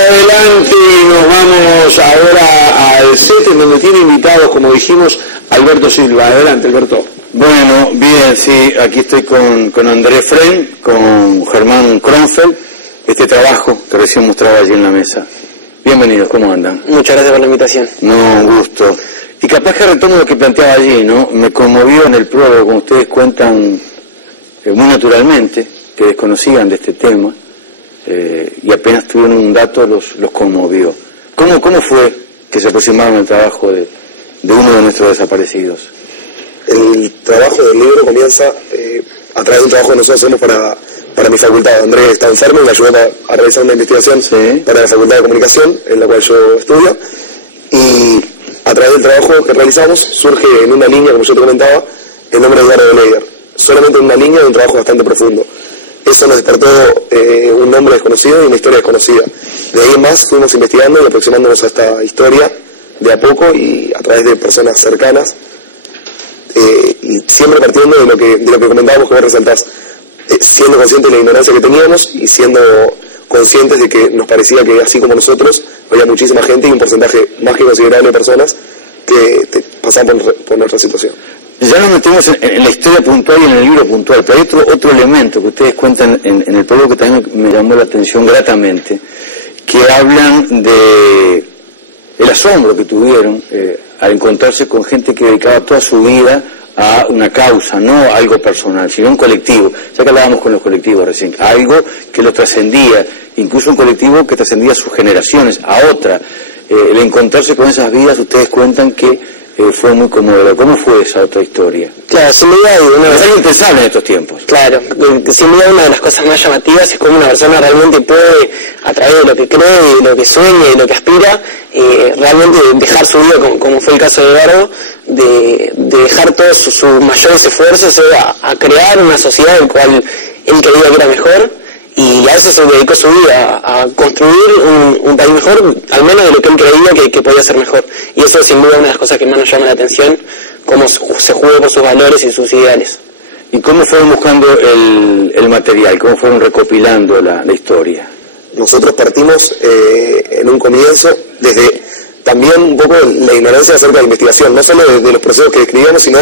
adelante y nos vamos ahora al set en donde tiene invitados, como dijimos, Alberto Silva. Adelante, Alberto. Bueno, bien, sí, aquí estoy con André Fren, con Germán Kronfeld, este trabajo que recién mostraba allí en la mesa. Bienvenidos, ¿cómo andan? Muchas gracias por la invitación. No, un gusto. Y capaz que retomo lo que planteaba allí, ¿no? Me conmovió en el prólogo, como ustedes cuentan muy naturalmente, que desconocían de este tema, y apenas tuvieron un dato los conmovió. ¿Cómo fue que se aproximaron al trabajo de uno de nuestros desaparecidos? El trabajo del libro comienza a través de un trabajo que nosotros hacemos para mi facultad. Andrés está enfermo y me ayudó a realizar una investigación para la Facultad de Comunicación, en la cual yo estudio, y a través del trabajo que realizamos surge en una línea, como yo te comentaba, el nombre de Eduardo Leider, solamente en una línea de un trabajo bastante profundo. Eso nos despertó un nombre desconocido y una historia desconocida. De ahí en más fuimos investigando y aproximándonos a esta historia de a poco y a través de personas cercanas, y siempre partiendo de lo que comentábamos, que vos resaltás, siendo conscientes de la ignorancia que teníamos y siendo conscientes de que nos parecía que así como nosotros había muchísima gente y un porcentaje más que considerable de personas que pasaban por nuestra situación. Ya nos metemos en la historia puntual y en el libro puntual, pero hay otro elemento que ustedes cuentan en el prólogo que también me llamó la atención gratamente, que hablan de el asombro que tuvieron al encontrarse con gente que dedicaba toda su vida a una causa, no a algo personal, sino un colectivo. Ya que hablábamos con los colectivos recién, algo que los trascendía, incluso un colectivo que trascendía a sus generaciones, a otra. El encontrarse con esas vidas, ustedes cuentan que fue muy conmovedor. ¿Cómo fue esa otra historia? Claro, sin duda es algo impensable en estos tiempos. Claro, sin duda una de las cosas más llamativas es cómo una persona realmente puede, a través de lo que cree, de lo que sueña, de lo que aspira, realmente dejar su vida, como fue el caso de Eduardo, de dejar todos sus mayores esfuerzos a crear una sociedad en la cual él creía que era mejor, y a eso se dedicó su vida, a construir un país mejor, al menos de lo que él creía que podía ser mejor. Y eso es sin duda una de las cosas que más nos llama la atención, cómo se juega con sus valores y sus ideales. ¿Y cómo fueron buscando el material? ¿Cómo fueron recopilando la historia? Nosotros partimos en un comienzo desde también un poco la ignorancia acerca de la investigación, no solo de los procesos que describíamos, sino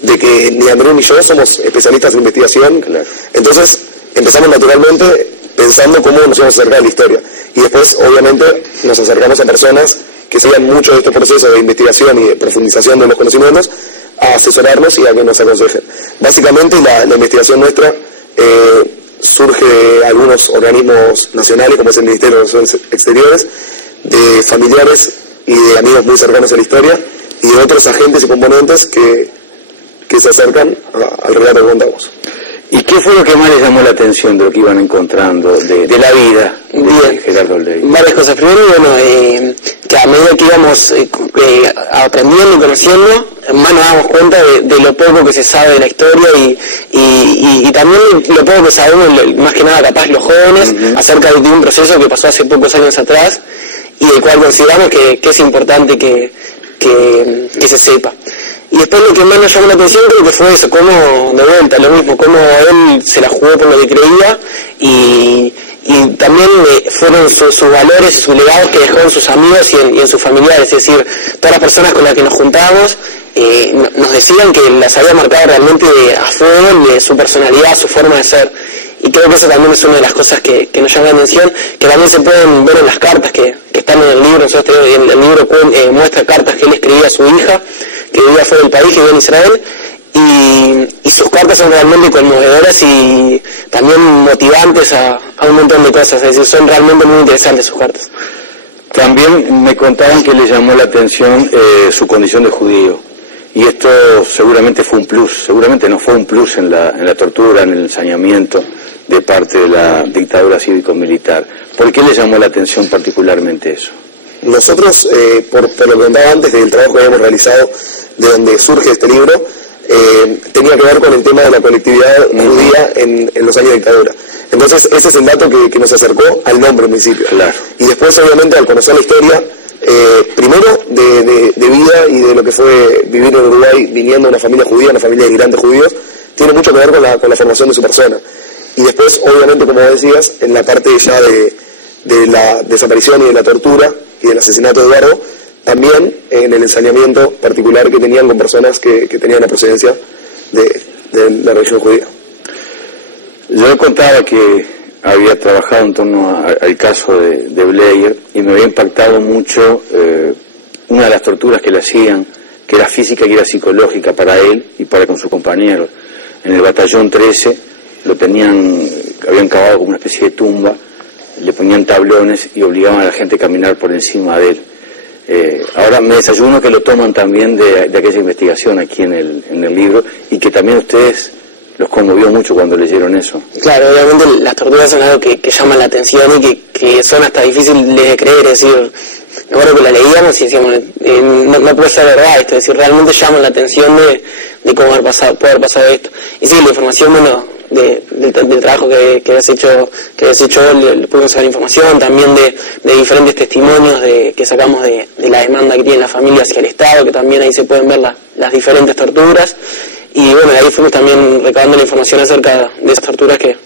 de que ni Andrés ni yo somos especialistas en investigación. Claro. Entonces empezamos naturalmente pensando cómo nos íbamos a acercar a la historia, y después obviamente nos acercamos a personas que sabían mucho de estos procesos de investigación y de profundización de los conocimientos, a asesorarnos y a que nos aconsejen. Básicamente la investigación nuestra surge de algunos organismos nacionales, como es el Ministerio de Relaciones Exteriores, de familiares y de amigos muy cercanos a la historia, y de otros agentes y componentes que se acercan al relato que contamos. ¿Y qué fue lo que más les llamó la atención de lo que iban encontrando de la vida de Gerardo Leider? Varias cosas. Primero, que a medida que íbamos aprendiendo y conociendo, más nos damos cuenta de lo poco que se sabe de la historia y también lo poco que sabemos, más que nada capaz los jóvenes, acerca de un proceso que pasó hace pocos años atrás y del cual consideramos que es importante que se sepa. Y después lo que más nos llamó la atención creo que fue eso, cómo, de vuelta, lo mismo, cómo él se la jugó por lo que creía y también fueron sus valores y sus legados que dejó en sus amigos y en sus familiares. Es decir, todas las personas con las que nos juntábamos nos decían que las había marcado realmente a fuego de su personalidad, su forma de ser. Y creo que eso también es una de las cosas que nos llama la atención, que también se pueden ver en las cartas que están en el libro. Nosotros en el libro muestra cartas que él escribía a su hija, que vivía fuera del país, que vivía en Israel, y sus cartas son realmente conmovedoras y también motivantes a un montón de cosas. Es decir, son realmente muy interesantes sus cartas. También me contaban que le llamó la atención su condición de judío, y esto seguramente fue un plus, seguramente no fue un plus en la tortura, en el ensañamiento de parte de la dictadura cívico-militar. ¿Por qué le llamó la atención particularmente eso? Nosotros, por lo que contaba antes del trabajo que habíamos realizado, de donde surge este libro, tenía que ver con el tema de la colectividad judía en los años de dictadura. Entonces ese es el dato que nos acercó al nombre en principio. Claro. Y después obviamente al conocer la historia, primero de vida y de lo que fue vivir en Uruguay viniendo de una familia judía, una familia de inmigrantes judíos, tiene mucho que ver con la formación de su persona. Y después obviamente, como decías, en la parte ya de de la desaparición y de la tortura y del asesinato de Eduardo, también en el ensañamiento particular que tenían con personas que tenían la procedencia de la religión judía. Yo contaba que había trabajado en torno al caso de Blair y me había impactado mucho una de las torturas que le hacían, que era física y era psicológica para él y para con sus compañeros. En el batallón 13 lo tenían, habían cavado como una especie de tumba, le ponían tablones y obligaban a la gente a caminar por encima de él. Ahora me desayuno que lo toman también de aquella investigación aquí en el libro y que también ustedes los conmovió mucho cuando leyeron eso. Claro, obviamente las torturas son algo que llaman la atención y que son hasta difíciles de creer, es decir, me acuerdo que la leíamos y decíamos, no puede ser verdad esto, es decir, realmente llaman la atención de cómo puede haber pasado esto. Y sí, la información, bueno, del trabajo que has hecho le pudimos sacar información, también de diferentes testimonios que sacamos de la demanda que tiene la familia hacia el Estado, que también ahí se pueden ver las diferentes torturas. Y bueno, ahí fuimos también recabando la información acerca de esas torturas que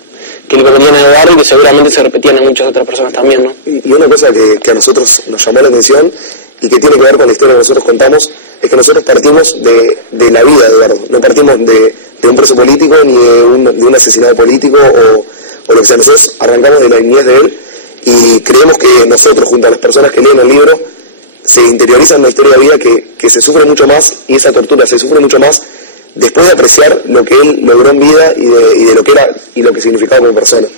le cometían a Eduardo y que seguramente se repetían en muchas otras personas también, ¿no? Y una cosa que a nosotros nos llamó la atención y que tiene que ver con la historia que nosotros contamos es que nosotros partimos de la vida de Eduardo, no partimos de un preso político ni de un asesinado político o lo que sea. Nosotros arrancamos de la niñez de él y creemos que nosotros, junto a las personas que leen el libro, se interiorizan una historia de vida que se sufre mucho más, y esa tortura se sufre mucho más después de apreciar lo que él logró en vida y de lo que era y lo que significaba como persona.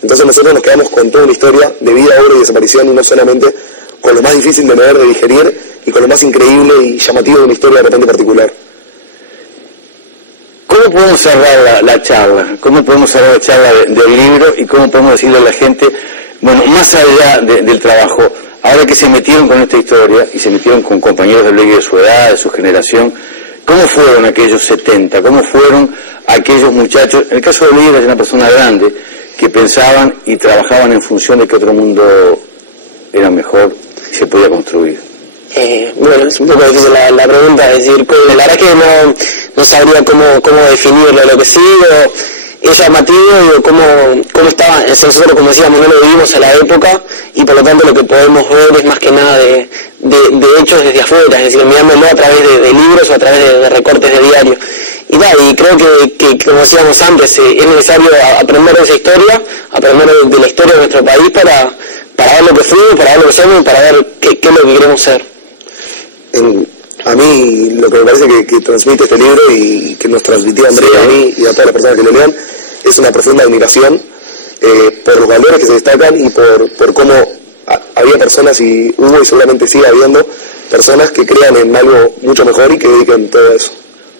Entonces nosotros nos quedamos con toda una historia de vida, obra y desaparición, y no solamente con lo más difícil de leer, de digerir, y con lo más increíble y llamativo de una historia de repente particular. ¿Cómo podemos cerrar la charla? ¿Cómo podemos cerrar la charla del libro y cómo podemos decirle a la gente, bueno, más allá del trabajo, ahora que se metieron con esta historia y se metieron con compañeros de Blair de su edad, de su generación, ¿cómo fueron aquellos 70? ¿Cómo fueron aquellos muchachos? En el caso de Blair, era una persona grande que pensaban y trabajaban en función de que otro mundo era mejor y se podía construir. Bueno, es un poco difícil la pregunta, es decir, la verdad es que no sabría cómo definirlo. Lo que sí es llamativo, cómo estaba, nosotros, como decíamos, no lo vivimos a la época, y por lo tanto lo que podemos ver es más que nada de hechos desde afuera, es decir, mirándolo a través de libros o a través de recortes de diario. Y creo que como decíamos antes, es necesario aprender de esa historia, aprender de la historia de nuestro país para ver lo que fuimos, para ver lo que somos y para ver qué es lo que queremos ser. A mí lo que me parece que transmite este libro y que nos transmitió a Andrés, a mí y a todas las personas que lo lean, es una profunda admiración por los valores que se destacan y por cómo había personas, y hubo y seguramente sigue habiendo personas que crean en algo mucho mejor y que dediquen todo eso.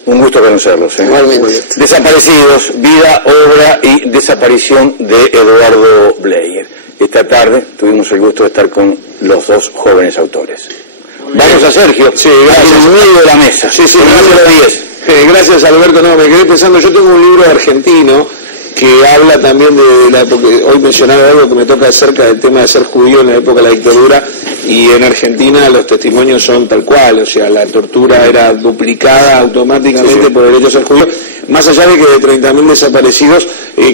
Un gusto conocerlos. Igualmente. Desaparecidos, vida, obra y desaparición de Eduardo Blair. Esta tarde tuvimos el gusto de estar con los dos jóvenes autores. Vamos a Sergio. Sí, gracias. En medio de la mesa. Sí, gracias Alberto. No, me quedé pensando, yo tengo un libro argentino que habla también de la época, hoy mencionaba algo que me toca acerca del tema de ser judío en la época de la dictadura, y en Argentina los testimonios son tal cual, o sea, la tortura era duplicada automáticamente por el hecho de ser judío, más allá de que de 30.000 desaparecidos,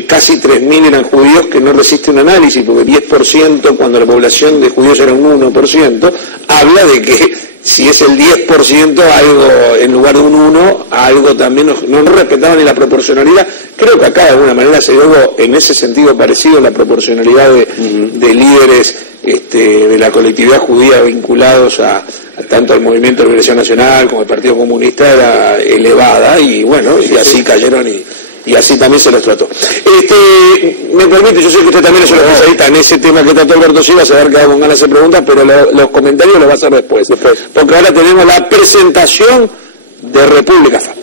casi 3.000 eran judíos que no resiste un análisis, porque 10% cuando la población de judíos era un 1%, habla de que si es el 10%, algo en lugar de un 1, algo también no respetaban ni la proporcionalidad. Creo que acá de alguna manera se dio en ese sentido parecido, la proporcionalidad de líderes de la colectividad judía vinculados a tanto al Movimiento de Liberación Nacional como al Partido Comunista era elevada, y bueno, y así cayeron y así también se los trató. Me permite, yo sé que usted también es un especialista en ese tema que trató Alberto Silva, se va a haber quedado con ganas de hacer preguntas, pero los comentarios los va a hacer después. Porque ahora tenemos la presentación de República Farm.